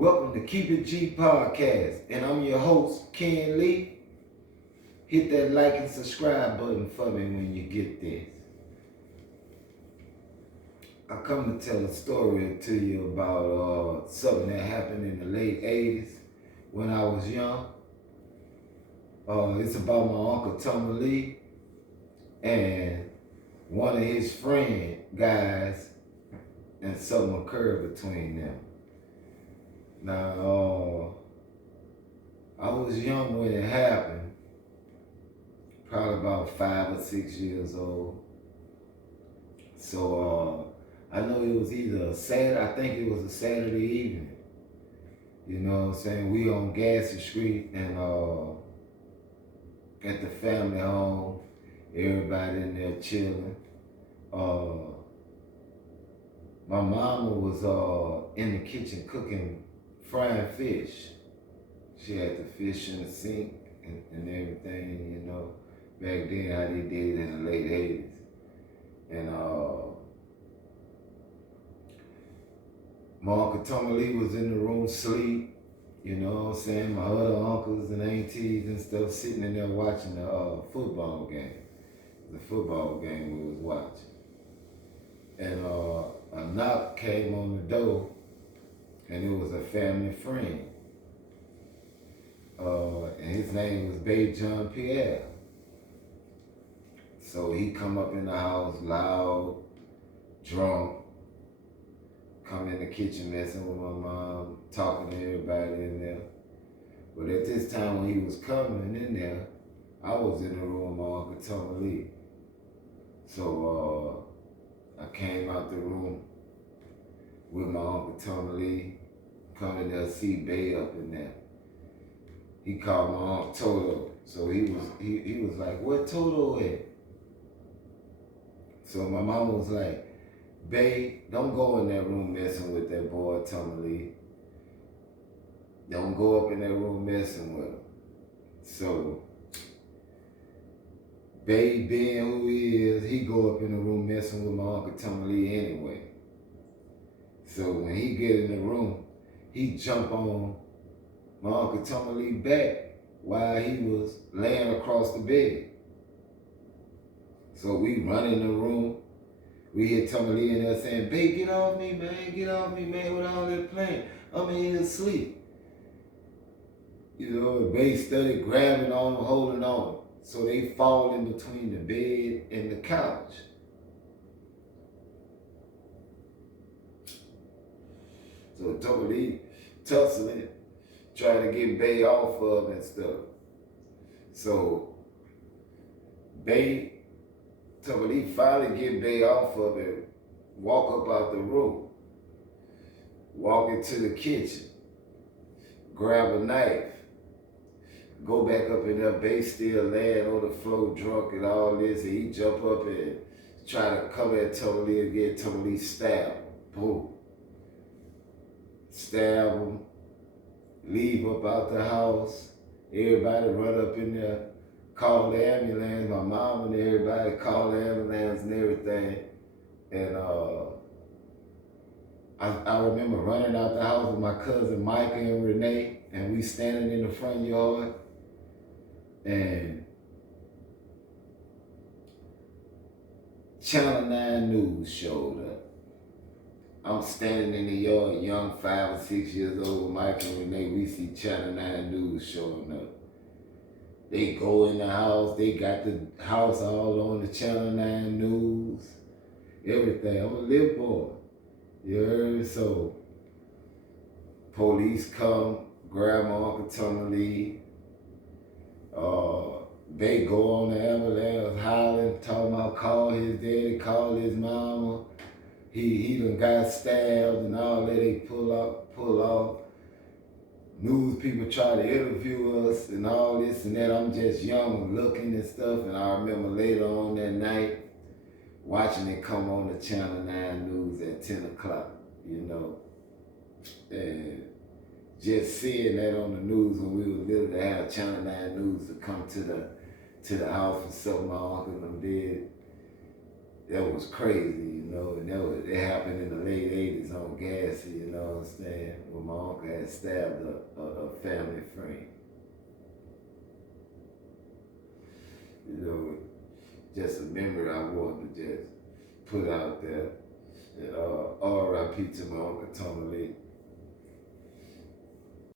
Welcome to Keep It G Podcast, and I'm your host, Ken Lee. Hit that like and subscribe button for me when you get this. I come to tell a story to you about something that happened in the late 80s when I was young. It's about my Uncle Tommy Lee and one of his friend guys, and something occurred between them. Now, I was young when it happened, probably about 5 or 6 years old. So I know it was either a Saturday, I think it was a Saturday evening. You know what I'm saying? We on Gassy Street and at the family home, everybody in there chilling. My mama was in the kitchen cooking frying fish. She had the fish in the sink and everything, you know, back then how they did it in the late 80s. And my Uncle Tommy Lee was in the room asleep, you know what I'm saying? My other uncles and aunties and stuff sitting in there watching the football game. The football game we was watching. And a knock came on the door, and it was a family friend. And his name was Bay John Pierre. So he come up in the house loud, drunk, come in the kitchen messing with my mom, talking to everybody in there. But at this time when he was coming in there, I was in the room with my Uncle Tommy Lee. So I came out the room with my Uncle Tommy Lee, coming there to see Bay up in there. He called my Aunt Toto. So he was like, "Where Toto at?" So my mama was like, "Bay, don't go in that room messing with that boy Tommy Lee. Don't go up in that room messing with him." So Bay, being who he is, he go up in the room messing with my Uncle Tommy Lee anyway. So when he get in the room, he jump on my Uncle Tommy Lee back while he was laying across the bed. So we run in the room. We hear Tommy Lee in there saying, "Bay, get off me, man, with all that playing. I'm in here asleep." You know, and Bay started grabbing on him, holding on him. So they fall in between the bed and the couch. So Tommy Lee tussling, trying to get Bay off of and stuff. So Tommy Lee finally get Bay off of it, walk up out the room, walk into the kitchen, grab a knife, go back up in there. Bay still laying on the floor drunk and all this, and he jump up and try to come at Tommy Lee again. Tommy Lee stab him. Boom. Stab him. Leave up out the house. Everybody run up in there, call the ambulance. My mom and everybody call the ambulance and everything. And I remember running out the house with my cousin Micah and Renee, and we standing in the front yard, and Channel 9 News showed up. I'm standing in the yard, young, 5 or 6 years old, with Mike and Renee. We see Channel 9 News showing up. They go in the house. They got the house all on the Channel 9 News. Everything. I'm a little boy. You heard? So, police come, grab my Uncle Tommy Lee. They go on the ambulance, hollering, talking about call his daddy, call his mama. He done got stabbed and all that. They pull off. News people try to interview us and all this and that. I'm just young looking and stuff. And I remember later on that night watching it come on the Channel 9 News at 10 o'clock, you know. And just seeing that on the news when we were little, to have Channel 9 News to come to the house and something my uncle and them did, that was crazy, you know. And it happened in the late 80s. days on Gassy, you know what I'm saying? When my uncle had stabbed a family friend. You know, just a memory I wanted to just put out there. And R.I.P. to my uncle Tommy Lee.